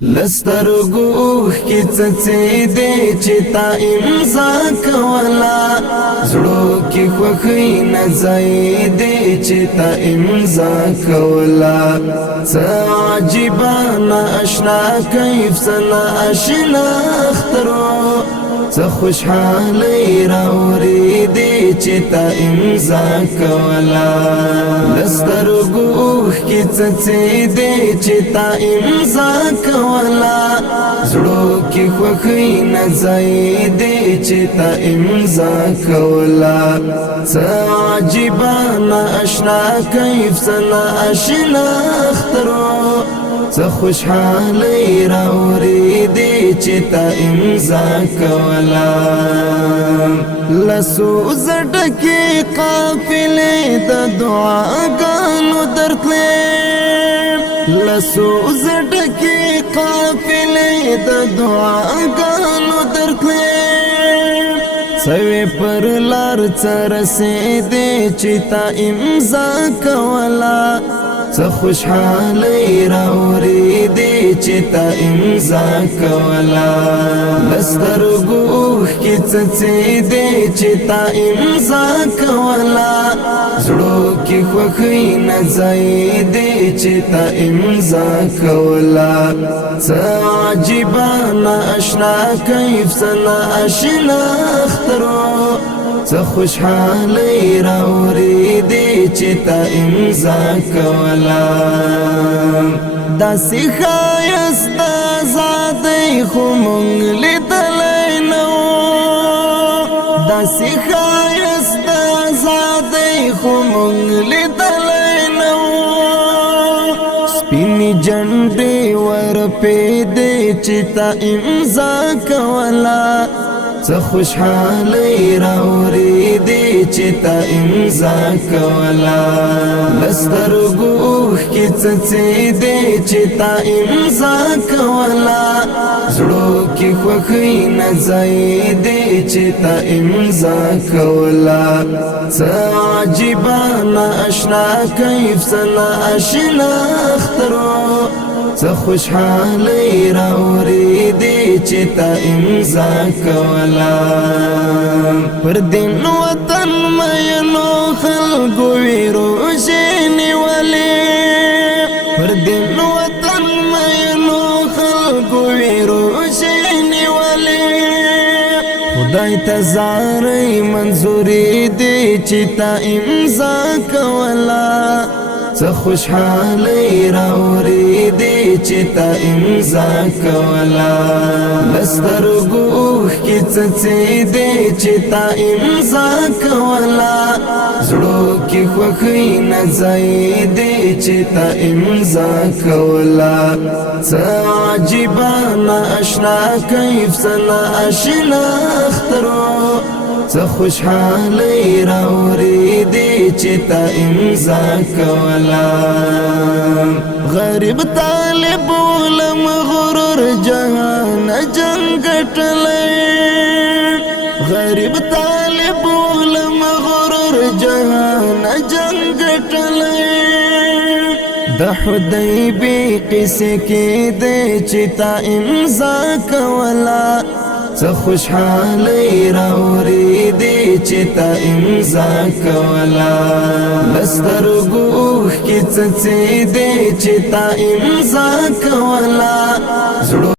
لسترګو کی څڅې دې چې تا امضا کولا زړو کی خوخی نه ځای دې چې تا امضا کولا عجیبانه آشنا کیف سنا آشنا اخترو څه خوشحالي راوړې دې چې تا امضا کولا لسترګو کی څڅې دې چې تا امضا کولا زړو کی خوخی نه ځای دې چې تا امضا کولا څه عجیبانه آشنا کیف سنا آشنا اخترو څه خوشحالي راوړې دې چې تا امضا کولا لسو زړکې قافلې د دعاګانو درتلې لسو زړکې قافلې د دعاګانو درتلې سوي پر لار څرسې دې چې تا امضا کولا څه خوشحالي راوړې دې چې تا امضا کولا لسترګو کی څڅې دې چې تا امضا کولا زړو کی خوخی نه ځای دې چې تا امضا کولا څه عجیبانه آشنا کیف سنا آشنا اخترو څه خوشحالي راوړې دې چې تا امضا کولا داسې ښایست ازادۍ خو مونږ لیدلی نه وو داسې ښایست ازادۍ خو مونږ لیدلی نه وو سپینې جنډې ورپېدې چې تا امضا کولا څه خوشحالي راوړې دې چې تا امضا کولا لسترګو کی څڅې دې چې تا امضا کولا زړو کی خوخی نه ځای دې چې تا امضا کولا څه عجیبانه آشنا کیف سنا آشنا اخترو څه خوشحالي راوړې دې چې تا امضا کولا پر دین وطن مینو خلکو ویرو نیولې پر دین وطن مینو خلکو ویرو نیولې خدای ته زارۍ منظورې دې چې تا امضا کولا څه خوشحالي راوړې دې چې تا امضا کولا لسترګو کی څڅې دې چې تا امضا کولا زړو کی خوخی نه ځای دې چې تا امضا کولا څه عجیبانه آشنا کیف سنا آشنا اخترو څه خوشحالي راوړې دې چې تا امضا کولا غریب طالب ولم غرور جهان جنگ ټلې غریب طالب ولم غرور جهان جنگ ټلې د حدیبی قصې کې دې چې تا امضا کولا څه خوشحالي راوړې دې چې تا امضا کولا لسترګو کی څڅې دې چې تا امضا کولا زړو